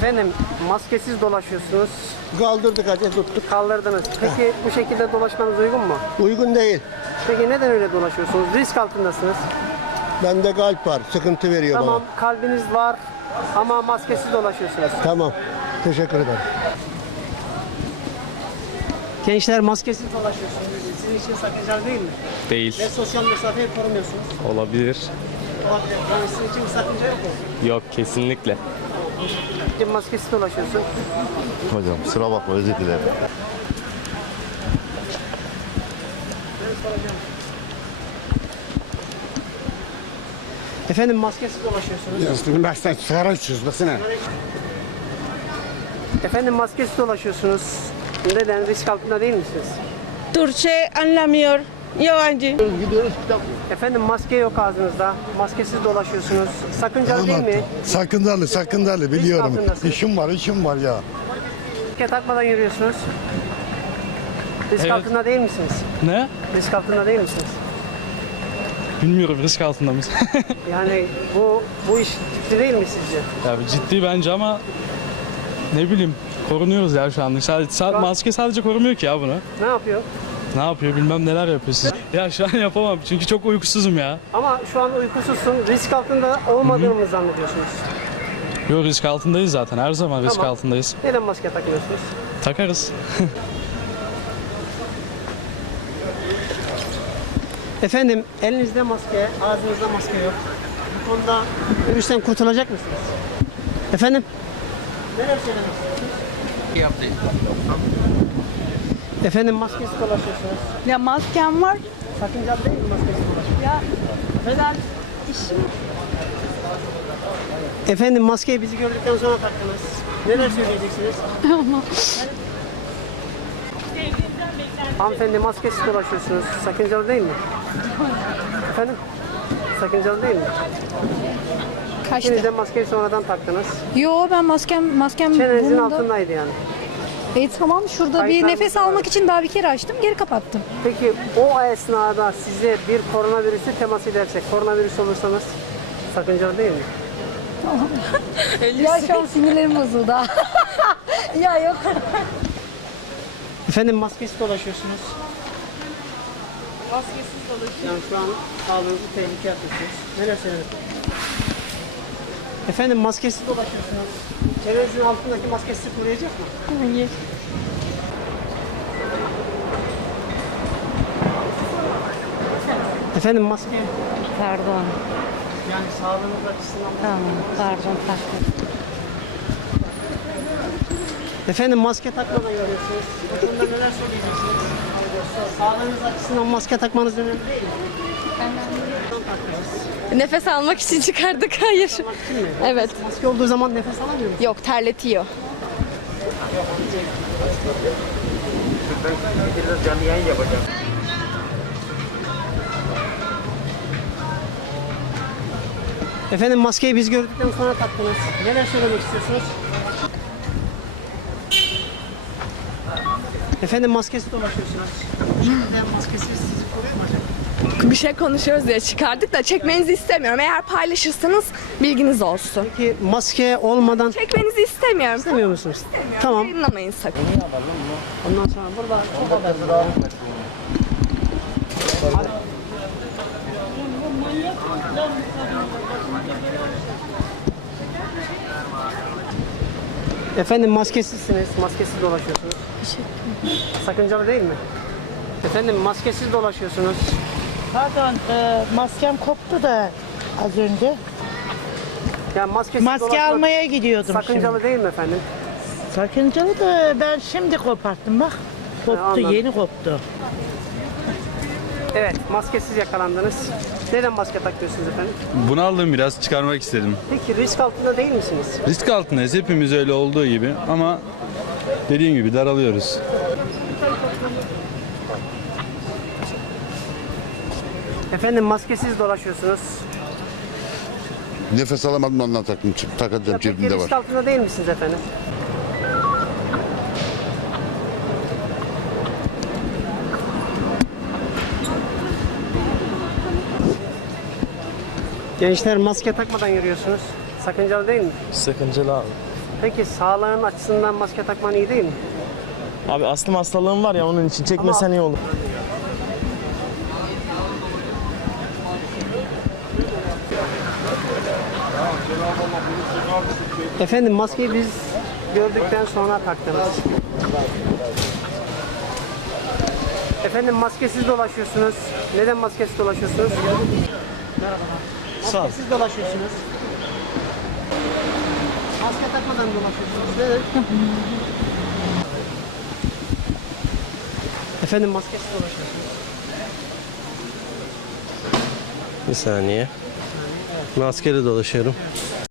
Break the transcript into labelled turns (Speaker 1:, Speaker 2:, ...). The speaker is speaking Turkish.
Speaker 1: Efendim maskesiz dolaşıyorsunuz.
Speaker 2: Kaldırdık hadi tuttuk.
Speaker 1: Kaldırdınız. Peki bu şekilde dolaşmanız uygun mu?
Speaker 2: Uygun değil.
Speaker 1: Peki neden öyle dolaşıyorsunuz? Risk altındasınız.
Speaker 2: Bende kalp var. Sıkıntı veriyor
Speaker 1: Tamam
Speaker 2: bana.
Speaker 1: kalbiniz var ama maskesiz dolaşıyorsunuz.
Speaker 2: Tamam. Teşekkür ederim.
Speaker 1: Gençler maskesiz dolaşıyorsunuz. Sizin için sakıncalı değil mi?
Speaker 3: Değil.
Speaker 1: Ve sosyal mesafeyi korumuyorsunuz.
Speaker 3: Olabilir.
Speaker 1: Olabilir. Yani sizin için bir sakınca yok mu?
Speaker 3: Yok kesinlikle.
Speaker 1: Şimdi maskesiz dolaşıyorsun.
Speaker 4: Hocam sıra bakma özür dilerim.
Speaker 1: Efendim maskesiz dolaşıyorsunuz.
Speaker 2: Baştan sigara içiyoruz basına.
Speaker 1: Efendim maskesiz dolaşıyorsunuz. Neden? Risk altında değil misiniz?
Speaker 5: Türkçe anlamıyor. Yabancı.
Speaker 1: Efendim maske yok ağzınızda. Maskesiz dolaşıyorsunuz. Sakıncalı değil mi?
Speaker 6: Sakındalı biliyorum.
Speaker 1: altındasın.
Speaker 6: İşim var ya.
Speaker 1: Maske takmadan yürüyorsunuz. Risk altında değil misiniz?
Speaker 3: Ne?
Speaker 1: Risk altında değil misiniz?
Speaker 3: Bilmiyorum, risk altında mıyız?
Speaker 1: Yani bu iş ciddi değil mi sizce?
Speaker 3: Ya ciddi bence ama ne bileyim, korunuyoruz ya şu anda. Maske sadece korumuyor ki ya bunu.
Speaker 1: Ne yapıyor?
Speaker 3: Ne yapıyor bilmem neler yapıyor siz. Ya şu an yapamam çünkü çok uykusuzum ya.
Speaker 1: Ama şu an uykusuzsun. Risk altında olmadığını mı zannediyorsunuz?
Speaker 3: Yok, risk altındayız zaten, her zaman risk
Speaker 1: Tamam.
Speaker 3: altındayız.
Speaker 1: Neden maske takmıyorsunuz?
Speaker 3: Takarız.
Speaker 1: Efendim elinizde maske, ağzınızda maske yok. Bu konuda virüsten kurtulacak mısınız? Efendim? Neler söylemek istiyorsunuz? Efendim maskesiz dolaşıyorsunuz.
Speaker 5: Ya maskem var.
Speaker 1: Sakıncalı değil mi maskesiz dolaşmak?
Speaker 5: Ya
Speaker 1: Efendim? Efendim maskeyi bizi gördükten sonra taktınız. Neler söyleyeceksiniz? Hanımefendi maskesiz dolaşıyorsunuz. Sakıncalı değil mi? Efendim? Sakıncalı değil mi?
Speaker 5: kaçtı.
Speaker 1: İkiniz de maskeyi sonradan taktınız.
Speaker 5: Yo ben maskem
Speaker 1: Çenenizin
Speaker 5: burnumda.
Speaker 1: altındaydı yani.
Speaker 5: Tamam şurada bir
Speaker 1: Kayıtlar
Speaker 5: nefes
Speaker 1: var.
Speaker 5: almak için daha bir kere açtım geri kapattım.
Speaker 1: Peki o esnada size bir koronavirüsü temas edersek, koronavirüs olursanız sakıncalı değil mi?
Speaker 5: Ya şu an sinirlerim bozuldu. Ya yok.
Speaker 1: Efendim maskesiz dolaşıyorsunuz. Maskesiz dolaşıyorsunuz. Yani şu an sağlığınızı tehlikeye atıyorsunuz. Neler söylemek? Efendim maskesiz dolaşıyorsunuz. Çenenizin altındaki maske sizi koruyacak mı?
Speaker 5: Hayır.
Speaker 1: Efendim maske
Speaker 7: Pardon.
Speaker 1: yani sağlığınız açısından
Speaker 7: Tamam. Pardon taktım.
Speaker 1: Efendim maske takmadan görüyorsunuz. Bu konuda neler söyleyeceksiniz? Sağlığınız açısından maske takmanız önemli değil mi?
Speaker 8: Nefes almak için çıkardık. Hayır. Evet.
Speaker 1: Maske olduğu zaman nefes alamıyor musunuz?
Speaker 8: Yok, terletiyor.
Speaker 1: Efendim maskeyi biz gördükten sonra taktınız. Neler söylemek istiyorsunuz? Efendim maskesiz dolaşıyorsunuz. Bu şekilde maskesiz sizi koruyor mu acaba?
Speaker 8: Bir şey konuşuyoruz diye çıkardık da çekmenizi istemiyorum. Eğer paylaşırsanız bilginiz olsun.
Speaker 1: Peki maske olmadan
Speaker 8: Çekmenizi istemiyorum.
Speaker 1: istemiyor musunuz? Tamam.
Speaker 8: Yayınlamayın sakın.
Speaker 1: Ondan sonra burada çok haber var. Efendim maskesizsiniz, maskesiz dolaşıyorsunuz. Sakıncalı değil mi? Efendim maskesiz dolaşıyorsunuz.
Speaker 9: Pardon, maskem koptu da az önce.
Speaker 1: Ya maskesiz
Speaker 9: Maske
Speaker 1: dolaşmak
Speaker 9: almaya gidiyordum
Speaker 1: sakıncalı değil mi efendim?
Speaker 9: şimdi. Sakıncalı da ben şimdi koparttım bak. Koptu,
Speaker 1: anladım.
Speaker 9: yeni koptu.
Speaker 1: Evet, maskesiz yakalandınız. Neden maske takıyorsunuz efendim?
Speaker 10: Bunaldım, biraz çıkarmak istedim.
Speaker 1: Peki risk altında değil misiniz?
Speaker 10: Risk altındayız, hepimiz öyle olduğu gibi ama dediğim gibi daralıyoruz.
Speaker 1: Efendim maskesiz dolaşıyorsunuz.
Speaker 4: Nefes alamadım ondan taktım. Takacağım
Speaker 1: Ya peki
Speaker 4: cebimde
Speaker 1: risk
Speaker 4: var.
Speaker 1: altında değil misiniz efendim? Gençler maske takmadan yürüyorsunuz. Sakıncalı değil mi?
Speaker 3: Sakıncalı abi.
Speaker 1: Peki sağlığın açısından maske takman iyi değil mi?
Speaker 11: Abi astım hastalığım var ya onun için çekmesen iyi olur.
Speaker 1: Efendim maskeyi biz gördükten sonra taktınız. Efendim maskesiz dolaşıyorsunuz. Neden maskesiz dolaşıyorsunuz?
Speaker 11: Sağ ol.
Speaker 1: Maskesiz dolaşıyorsunuz. Maske takmadan dolaşıyorsunuz. Neden? Efendim maskesiz dolaşıyorsunuz.
Speaker 11: Bir saniye. Maskeli dolaşıyorum.